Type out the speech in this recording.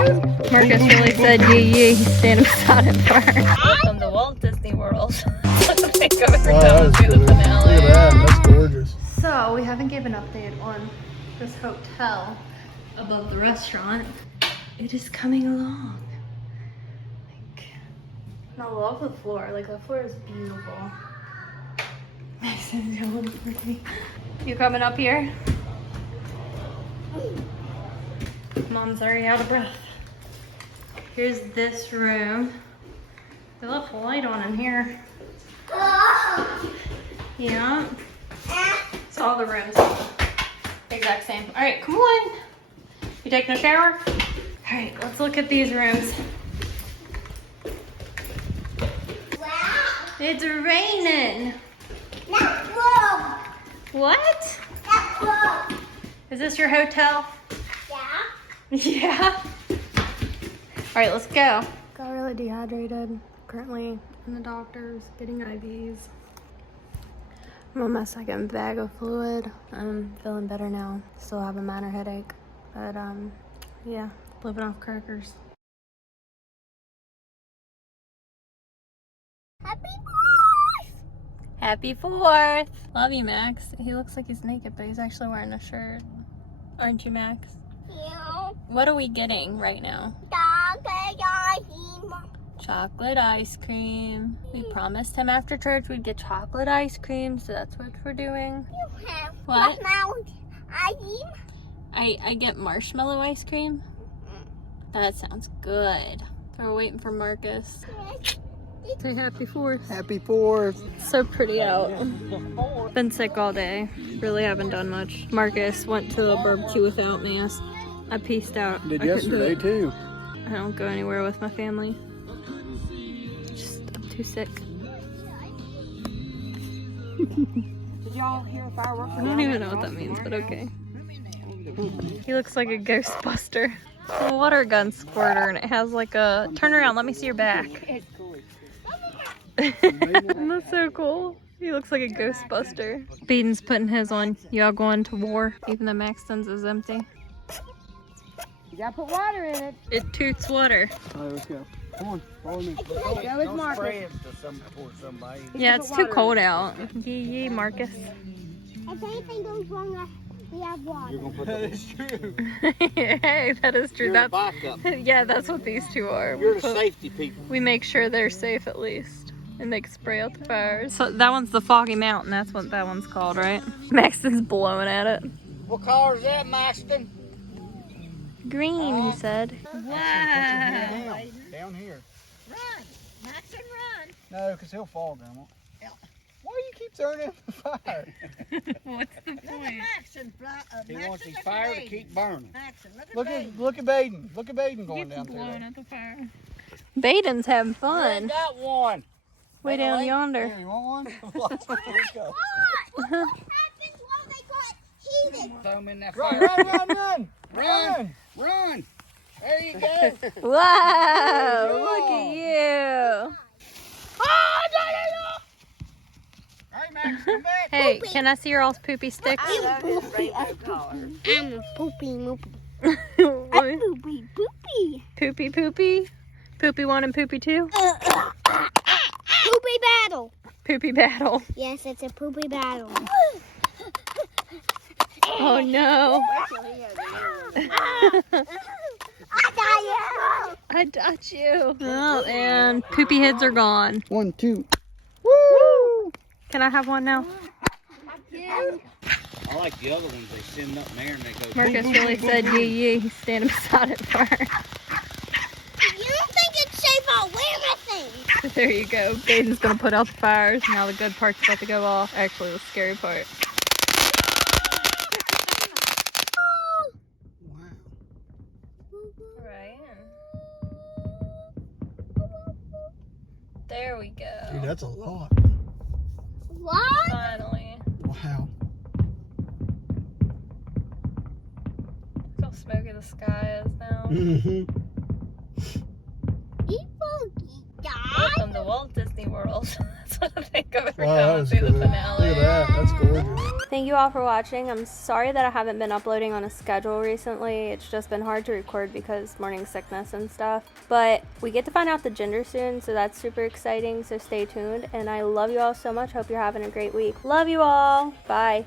Marcus really said yee-yee. He's standing beside it first. Welcome to Walt Disney World. Take over Oh, to the finale. Look at that. That's gorgeous. So we haven't given an update on this hotel above the restaurant. It is coming along. Like, I love the floor. Like, the floor is beautiful. Maxton's yelling for me. You coming up here? Mom's already out of breath. Here's this room. They left a light on in here. Yeah. So all the rooms are the exact same. All right, come on. You taking a shower? All right, let's look at these rooms. Wow. It's raining. That's cool. What? That's cool. Is this your hotel? Yeah. Yeah. All right, let's go. Got really dehydrated. Currently in the doctor's getting IVs. I'm on my second bag of fluid. I'm feeling better now. Still have a minor headache, but yeah, living off crackers. Happy 4th. Happy 4th. Love you, Max. He looks like he's naked, but he's actually wearing a shirt. Aren't you, Max? Yeah. What are we getting right now? Chocolate ice cream. We promised him after church we'd get chocolate ice cream, so that's what we're doing. You have What? marshmallow ice cream? I get marshmallow ice cream? That sounds good. So we're waiting for Marcus. Say happy 4th. Happy 4th. So pretty out. Been sick all day. Really haven't done much. Marcus went to a barbecue without me. I pieced out. Did I couldn't do yesterday it. too. I don't go anywhere with my family. I'm too sick. Did y'all hear the fireworks? I don't even know what that means, but okay. He looks like a Ghostbuster. It's a water gun squirter, and it has like a... Turn around, let me see your back. It's cool. Isn't that so cool? He looks like a Ghostbuster. Beaton's putting his on. Y'all going to war, even though Maxton's is empty. You gotta put water in it. It toots water. All right, let's go. Come on, follow me. Go with Marcus. Yeah, it's too cold out. Yee-yee, Marcus. If anything goes wrong, we have water. That is true. Hey, that is true. You're That's backup. yeah, that's what these two are. You're the safety people. We make sure they're safe at least. And they can spray out the fires. So that one's the Foggy Mountain. That's what that one's called, right? Maxton's blowing at it. What color is that, Maxton? Green, he said. Wow. Down here. Run. Maxton, run. No, because he'll fall down. Why do you keep throwing in the fire? What's the Look at point? Maxton. He wants his fire to keep burning. Maxton, Look at Baden. Look at Baden going He's down blowing there. at the fire. Baden's having I fun. got one. Way down yonder. Hey, you want one? Watch where it goes. What happens when they got heated? Throw him in that Run, fire. run. Run. Run. There you go. Wow, look at you. Hey, Max, come back. Hey, can I see your all's poopy sticks? love his rainbow collar. I'm a poopy moopy. What? Poopy poopy. Poopy poopy? Poopy 1 and poopy 2? Poopy battle. Poopy battle. Yes, it's a poopy battle. Oh no. I got you. Oh, and poopy heads are gone. 1, 2. Woo! Can I have one now? I like the other ones. They send up there and they go. Marcus really said yee-yee. He's standing beside it first. You don't think it's safe on anything? There you go. Baden's gonna put out the fires. Now the good part's about to go off. Actually, the scary part. Right. There we go. Dude, that's a lot. What? Finally. Wow. Look how smoky the sky is now. Mm-hmm. People die. Welcome to Walt Disney World. That's what to think of every Wow, time that I was see good. the finale. Look at that. That's gorgeous. Thank you all for watching. I'm sorry that I haven't been uploading on a schedule recently. It's just been hard to record because morning sickness and stuff. But we get to find out the gender soon, so that's super exciting. So stay tuned. And I love you all so much. Hope you're having a great week. Love you all. Bye.